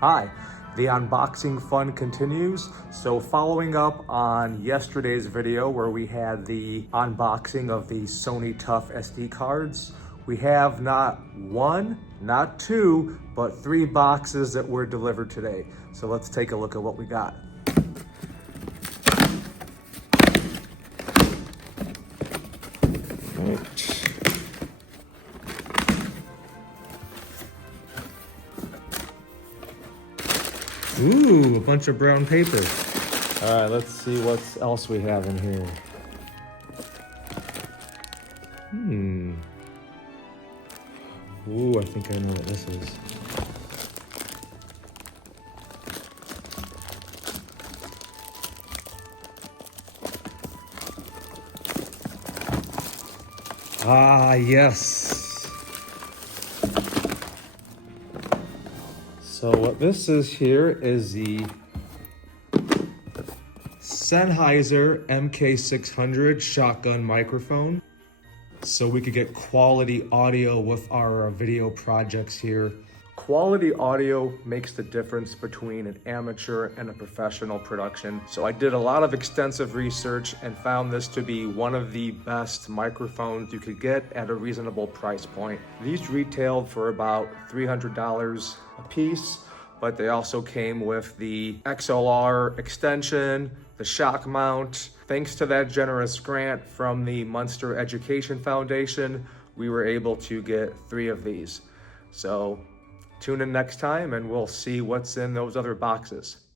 Hi, the unboxing fun continues. So following up on yesterday's video where we had the unboxing of the Sony Tough SD cards, we have not one, not two, but 3 boxes that were delivered today. So let's take a look at what we got. Ooh, a bunch of brown paper. All right, let's see what else we have in here. Ooh, I think I know what this is. Ah, yes. So what this is here is the Sennheiser MK600 shotgun microphone. So we could get quality audio with our video projects here. Quality audio makes the difference between an amateur and a professional production. So I did a lot of extensive research and found this to be one of the best microphones you could get at a reasonable price point. These retailed for about $300 a piece, but they also came with the XLR extension, the shock mount. Thanks to that generous grant from the Munster Education Foundation, we were able to get 3 of these. So tune in next time and we'll see what's in those other boxes.